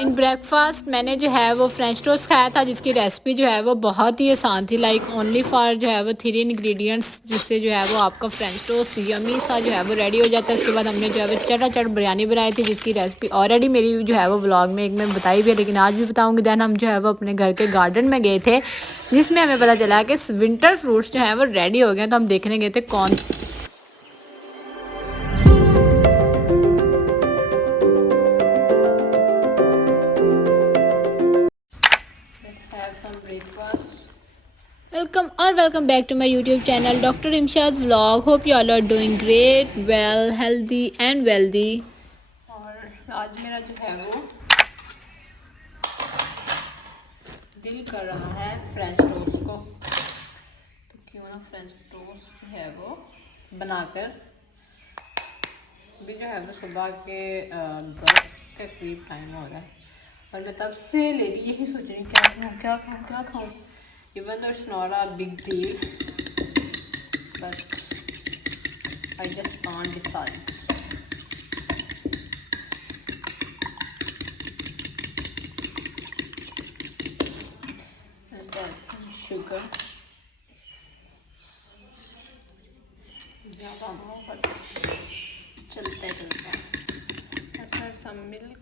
In breakfast मैंने जो है वो फ्रेंच टोस्ट खाया था, जिसकी रेसिपी जो है वो बहुत ही आसान थी। लाइक ओनली फॉर जो है वो 3 इंग्रेडिएंट्स, जिससे जो है वो आपका फ्रेंच टोस्ट यमी सा जो है वो रेडी हो जाता है। उसके बाद हमने जो है वो चटाचट बिरयानी बनाई थी, जिसकी रेसिपी ऑलरेडी मेरी जो है वो व्लॉग में एक में बताई भी है, लेकिन आज भी बताऊँगी। दैन हम जो है वो अपने घर के गार्डन में गए थे, जिसमें हमें पता चला कि विंटर फ्रूट्स जो है वो रेडी हो गए। तो हम देखने गए थे कौन welcome back to my YouTube channel doctor Imshad vlog. Hope you all are doing great, well, healthy and wealthy. और आज मेरा जो है वो दिल कर रहा है फ्रेंच टोस्ट को, तो क्यों ना फ्रेंच टोस्ट जो है वो बनाकर, भी जो है वो सुबह के 10 के करीब टाइम हो रहा है और मैं तब से लेडी यही सोच रही हूँ क्या खाऊँ। Even though it's not a big deal, but I just can't decide. Let's add some sugar. ज़्यादा ना, but चलता है। Let's add some milk.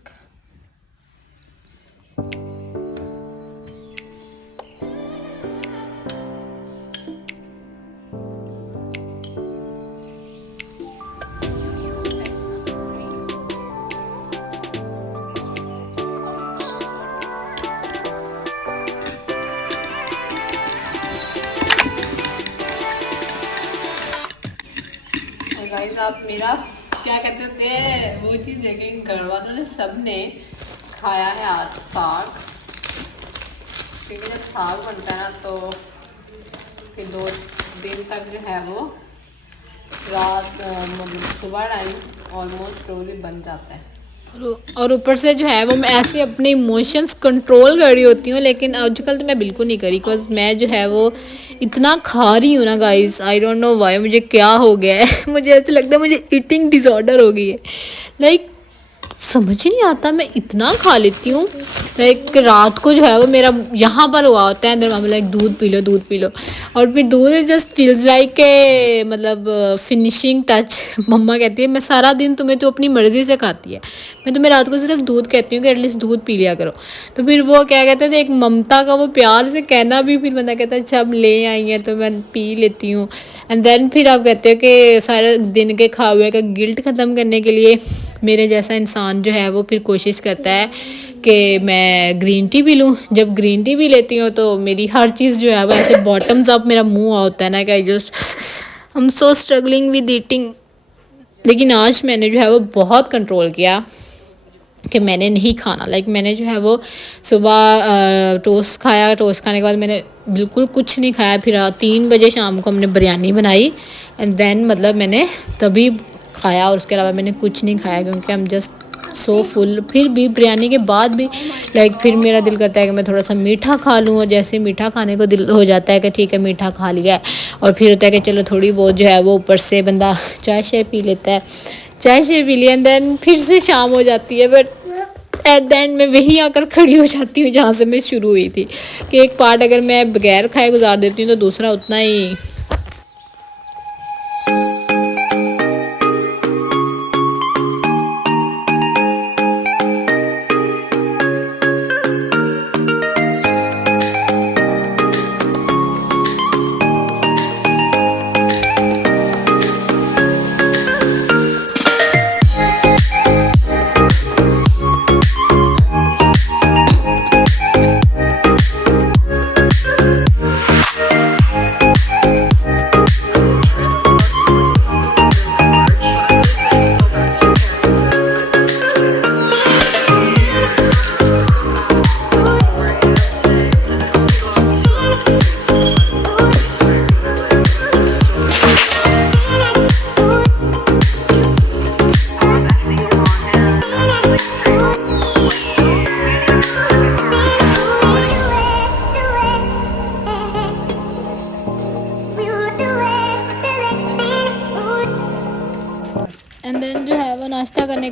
Guys आप मेरा क्या कहते थे वो चीज़ देखें, घर वालों ने सब ने खाया है आज साग, क्योंकि जब साग बनता है ना तो फिर 2 दिन तक जो है वो रात सुबह टाइम ऑलमोस्ट रोली बन जाता है। और ऊपर से जो है वो मैं ऐसे अपने इमोशंस कंट्रोल कर रही होती हूँ, लेकिन आजकल तो मैं बिल्कुल नहीं करी, बिकॉज मैं जो है वो इतना खा रही हूँ ना guys, I don't know why, मुझे क्या हो गया है। मुझे ऐसा लगता है मुझे ईटिंग डिसऑर्डर हो गई है। लाइक समझ ही नहीं आता, मैं इतना खा लेती हूँ। लाइक रात को जो है वो मेरा यहाँ पर हुआ होता है अंदर, लाइक दूध पी लो, और फिर दूध जस्ट फील्स लाइक के मतलब फिनिशिंग टच। मम्मा कहती है मैं सारा दिन तुम्हें तो अपनी मर्ज़ी से खाती है, मैं तुम्हें रात को सिर्फ दूध कहती हूँ कि एटलीस्ट दूध पी लिया करो। तो फिर वो क्या कहते थे, एक ममता का वो प्यार से कहना भी, फिर बंदा कहता है अच्छा अब ले आई है तो मैं पी लेती हूँ। एंड देन फिर आप कहते हो कि सारे दिन के खा हुए का गिल्ट ख़त्म करने के लिए मेरे जैसा इंसान जो है वो फिर कोशिश करता है कि मैं ग्रीन टी पी लूँ। जब ग्रीन टी पी लेती हूँ तो मेरी हर चीज़ जो है वो ऐसे बॉटम्स अप मेरा मुंह होता है ना कि I just I am so struggling with eating. लेकिन आज मैंने जो है वो बहुत कंट्रोल किया कि मैंने नहीं खाना। लाइक मैंने जो है वो सुबह टोस्ट खाया, टोस्ट खाने के बाद मैंने बिल्कुल कुछ नहीं खाया। फिर 3 बजे शाम को हमने बिरयानी बनाई एंड देन मतलब मैंने तभी खाया, और उसके अलावा मैंने कुछ नहीं खाया क्योंकि हम जस्ट सो फुल। फिर भी बिरयानी के बाद भी लाइक फिर मेरा दिल करता है कि मैं थोड़ा सा मीठा खा लूँ, और जैसे मीठा खाने को दिल हो जाता है कि ठीक है मीठा खा लिया है, और फिर होता है कि चलो थोड़ी बहुत जो है वो ऊपर से बंदा चाय शाय पी लेता है, चाय शाय पी लिया एंड देन फिर से शाम हो जाती है। बट एट द एंड मैं वहीं आकर खड़ी हो जाती हूँ जहाँ से मैं शुरू हुई थी, कि एक पार्ट अगर मैं बगैर खाए गुजार देती हूँ तो दूसरा उतना ही।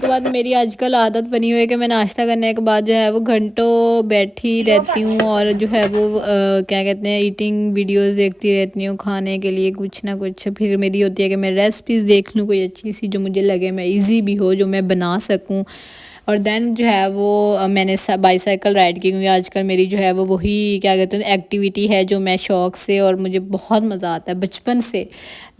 के बाद मेरी आजकल आदत बनी हुई है कि मैं नाश्ता करने के बाद जो है वो घंटों बैठी रहती हूँ और जो है वो क्या कहते हैं ईटिंग वीडियोस देखती रहती हूँ खाने के लिए कुछ ना कुछ। फिर मेरी होती है कि मैं रेसिपीज़ देख लूँ कोई अच्छी सी जो मुझे लगे मैं इजी भी हो, जो मैं बना सकूँ। और देन जो है वो मैंने बाईसाइकिल राइड की, क्योंकि आजकल मेरी जो है वो वही क्या कहते हैं एक्टिविटी है जो मैं शौक़ से, और मुझे बहुत मज़ा आता है बचपन से।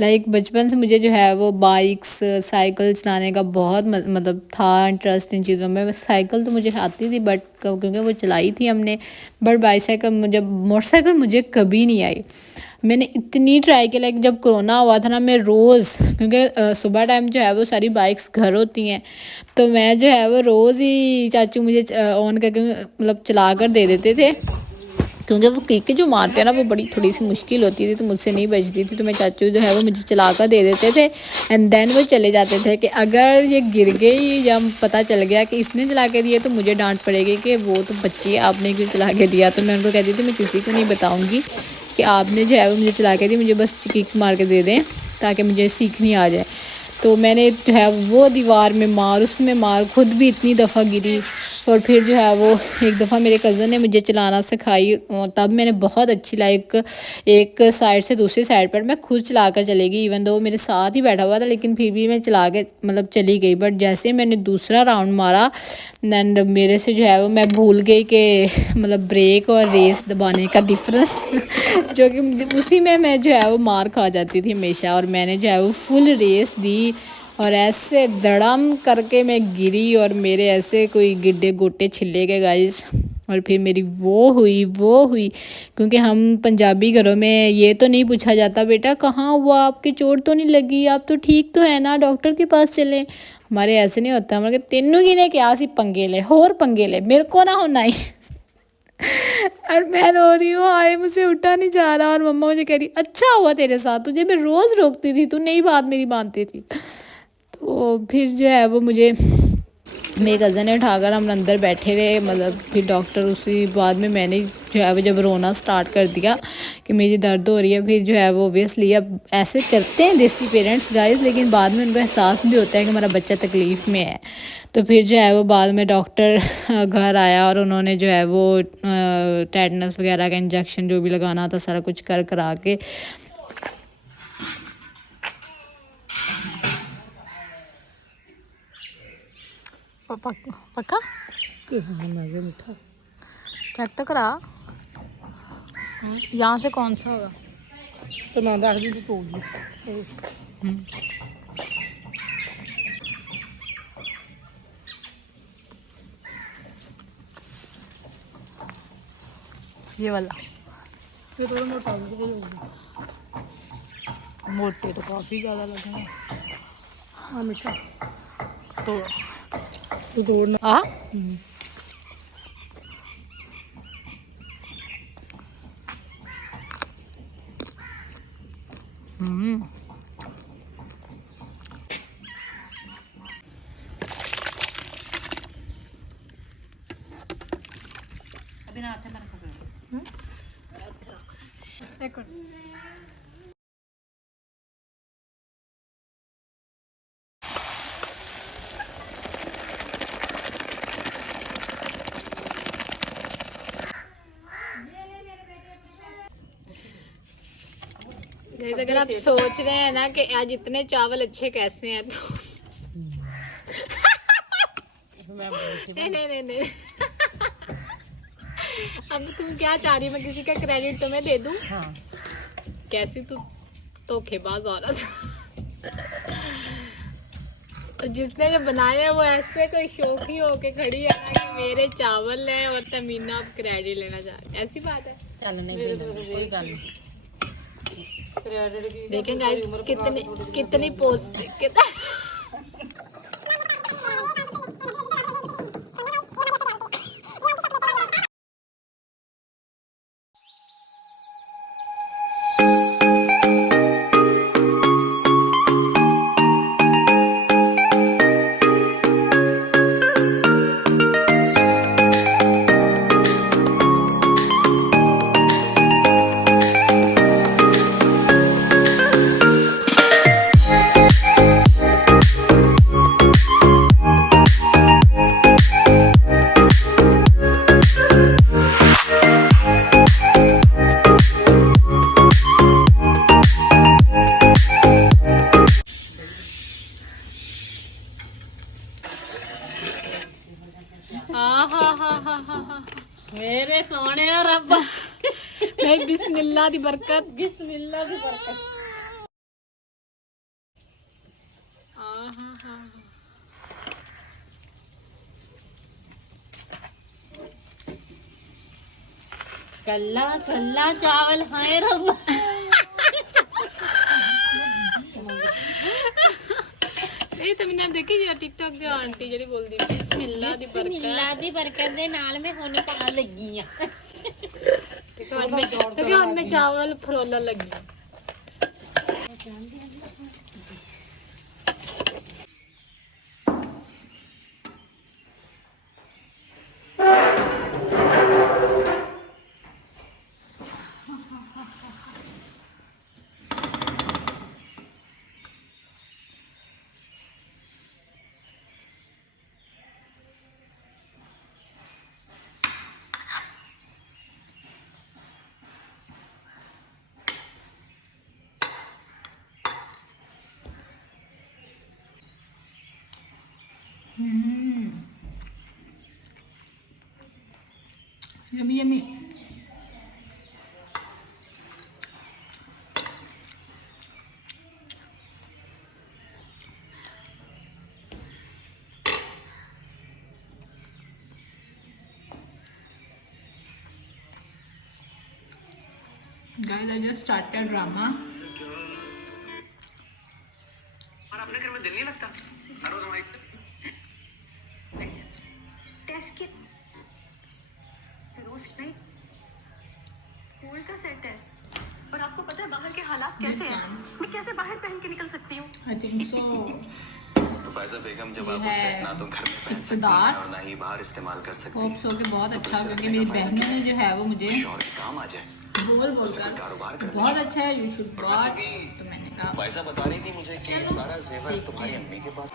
बचपन से मुझे जो है वो बाइक्स साइकिल चलाने का बहुत मतलब था इंटरेस्ट इन चीज़ों में। साइकिल तो मुझे आती थी बट क्योंकि वो चलाई थी हमने, बट बाईसाइकिल मुझे मोटरसाइकिल मुझे कभी नहीं आई। मैंने इतनी ट्राई की, लाइक जब कोरोना हुआ था ना, मैं रोज़, क्योंकि सुबह टाइम जो है वो सारी बाइक्स घर होती हैं, तो मैं जो है वो रोज़ ही चाचू मुझे ऑन करके मतलब चला कर दे देते थे, क्योंकि वो किक जो मारते हैं ना वो बड़ी थोड़ी सी मुश्किल होती थी तो मुझसे नहीं बजती थी, तो मैं चाचू जो है वो मुझे चला कर दे देते थे। एंड देन वो चले जाते थे कि अगर ये गिर गई या पता चल गया कि इसने चला के दिया तो मुझे डांट पड़ेगी कि वो तो बच्ची है, आपने क्यों चला के दिया। तो मैं उनको कहती थी मैं किसी को नहीं बताऊँगी कि आपने जो है वो मुझे चला के दी, मुझे बस किक मार के दे दें ताकि मुझे सीखनी आ जाए। तो मैंने जो है वो दीवार में मार, उसमें मार, खुद भी इतनी दफ़ा गिरी। और फिर जो है वो एक दफ़ा मेरे कज़न ने मुझे चलाना सिखाई, तब मैंने बहुत अच्छी लाइक एक साइड से दूसरी साइड पर मैं खुद चला कर चली गई, इवन दो मेरे साथ ही बैठा हुआ था, लेकिन फिर भी मैं चला के मतलब चली गई। बट जैसे ही मैंने दूसरा राउंड मारा एंड मेरे से जो है वो मैं भूल गई कि मतलब ब्रेक और रेस दबाने का डिफरेंस जो कि उसी में मैं जो है वो मार खा जाती थी हमेशा। और मैंने जो है वो फुल रेस दी और ऐसे धड़म करके मैं गिरी और मेरे ऐसे कोई गिड्डे गोटे छिले गए गाइस। और फिर मेरी वो हुई क्योंकि हम पंजाबी घरों में ये तो नहीं पूछा जाता बेटा कहाँ हुआ, आपकी चोट तो नहीं लगी, आप तो ठीक तो है ना, डॉक्टर के पास चले। हमारे ऐसे नहीं होता, हमारे तेनू की ने क्या सी पंगे ले, होर पंगे ले, मेरे को ना होना ही और मैं रो रही हूँ, आए मुझे उठा नहीं जा रहा, और मम्मा मुझे कह रही अच्छा हुआ तेरे साथ, तुझे मैं रोज़ रोकती थी, तू नई बात मेरी मानती थी। तो फिर जो है वो मुझे मेरे कज़न ने उठाकर हम अंदर बैठे रहे, मतलब फिर डॉक्टर उसी बाद में मैंने जो है वो जब रोना स्टार्ट कर दिया कि मेरी दर्द हो रही है, फिर जो है वो ओबियसली अब ऐसे करते हैं देसी पेरेंट्स गाइस, लेकिन बाद में उनको एहसास भी होता है कि हमारा बच्चा तकलीफ़ में है। तो फिर जो है वो बाद में डॉक्टर घर आया और उन्होंने जो है वो टेटनस वगैरह का इंजेक्शन जो भी लगाना था सारा कुछ कर करा के पक्का मज़े मीठा चेक तो करा यहाँ से कौन सा होगा तो ना रख दी तो ये वाला ये थोड़ा मोटा मोटे तो काफ़ी ज़्यादा लगे हैं। हाँ मीठा तो तोड़ना हाँ अगर आप सोच रहे हैं ना कि आज इतने चावल अच्छे कैसे हैं तो नहीं अब तुम क्या चाह रही, मैं किसी का क्रेडिट तुम्हें दे दूं? हाँ। कैसी तू धोखेबाज औरत तो जिसने जो बनाया है वो ऐसे कोई शौकी होके खड़ी है ना कि मेरे चावल है और तमीना अब क्रेडिट लेना चाह रही, ऐसी बात है। चल नहीं कोई गल नहीं। देखें गाइस कितनी पोस्ट हाँ हाँ हाँ हाँ हाँ हाँ मेरे सोने रब्बा भाई बिस्मिल्लाह दी बरकत। बिस्मिल्लाह दी बरकत। हाँ हाँ हाँ कल्ला कल्ला चावल हाय रब्बा। ਇਹ ਤਾਂ ਮੈਨੇ ਦੇਖੀ ਜੀ ਟਿਕਟੌਕ ਦੀ ਆਂਟੀ ਜਿਹੜੀ ਬੋਲਦੀ ਬਿਸਮਿल्लाह ਦੀ ਬਰਕਤ। ਬਿਸਮਿल्लाह ਦੀ ਬਰਕਤ ਦੇ ਨਾਲ ਮੈਂ ਹੁਣ ਪਾਣ ਲੱਗੀ ਆ। क्योंकि ਹੁਣ ਮੈਂ ਚਾਵਲ ਫਰੋਲਣ ਲੱਗੀ ਹਾਂ। Yummy, yummy. Guys, I just started drama. और अपने घर में दिल नहीं लगता हर रोज हमारी टेस्ट की फिरोज नहीं गोल्ड का सेट है और आपको पता है बाहर के हालात कैसे हैं मैं कैसे बाहर पहन के निकल सकती हूँ I think so. तो फैजा बेगम जब आप है सेट ना तो घर में पहन सकती इब्तदार। हैं और ना ही बाहर इस्तेमाल कर सकती होप हैं सो के बहुत तो अच्छा, इससे क्योंकि अपने मेरी का फायदा बहनों ने जो है वो मुझे शौहर के काम आ जाए बोल उससे कोई कारोबार कर बहुत ले। अच्छा है, यू शुड और वैसे वॉच। भी तो मैंने कहा फैजा बता रही थी मुझे कि सारा जेवर तुम्हारी अम्मी के पास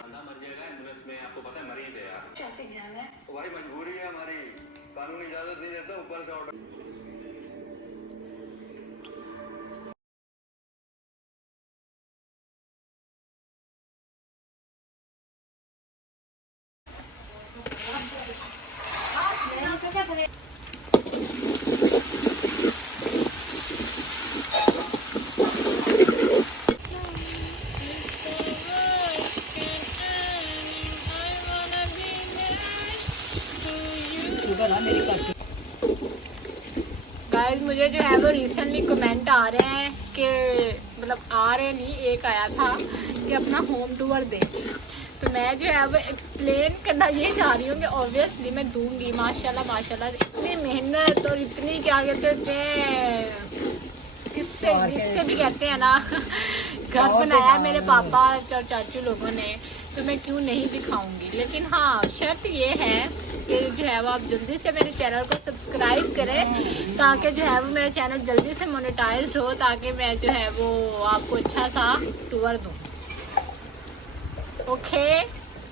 बंदा मर जाएगा एम्बुलेंस में आपको पता है मरीज है यार ट्रैफिक जैम है तो भाई मजबूरी है हमारी कानून इजाजत नहीं देता ऊपर से ऑर्डर गाइस मुझे जो है वो रिसेंटली कमेंट आ रहे हैं कि मतलब आ रहे नहीं, एक आया था कि अपना होम टूर दे। तो मैं जो है वो एक्सप्लेन करना ये चाह रही हूँ कि ऑब्वियसली मैं दूंगी। माशाल्लाह माशाल्लाह इतनी मेहनत और इतनी क्या कहते हैं जिससे भी कहते हैं ना घर बनाया मेरे पापा और चाचू लोगों ने, तो मैं क्यों नहीं दिखाऊंगी। लेकिन हाँ शर्त ये है कि जो है वो आप जल्दी से मेरे चैनल को सब्सक्राइब करें ताकि जो है वो मेरा चैनल जल्दी से मोनेटाइज्ड हो, ताकि मैं जो है वो आपको अच्छा सा टूर दूँ। Okay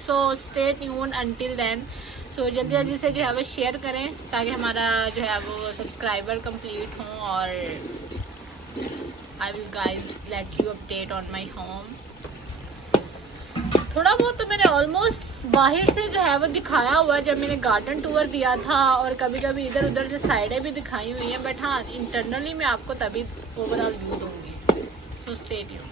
so stay tune until then. So जल्दी जल्दी से जो है वो शेयर करें ताकि हमारा जो है वो सब्सक्राइबर कंप्लीट हों और I will guys let you update on my home. थोड़ा बहुत तो मैंने ऑलमोस्ट बाहर से जो है वो दिखाया हुआ जब मैंने गार्डन टूर दिया था, और कभी कभी इधर उधर से साइडें भी दिखाई हुई हैं, बट हाँ इंटरनली मैं आपको तभी ओवरऑल व्यू दूँगी। सो stay tune.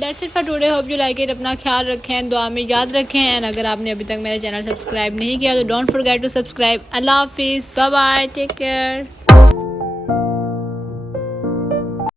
That's it for today, hope you like it. अपना ख्याल रखें, दुआ में याद रखें, एंड अगर आपने अभी तक मेरा चैनल सब्सक्राइब नहीं किया तो डोंट फॉरगेट टू सब्सक्राइब। अल्लाह हाफिज़, बाय बाय, टेक केयर।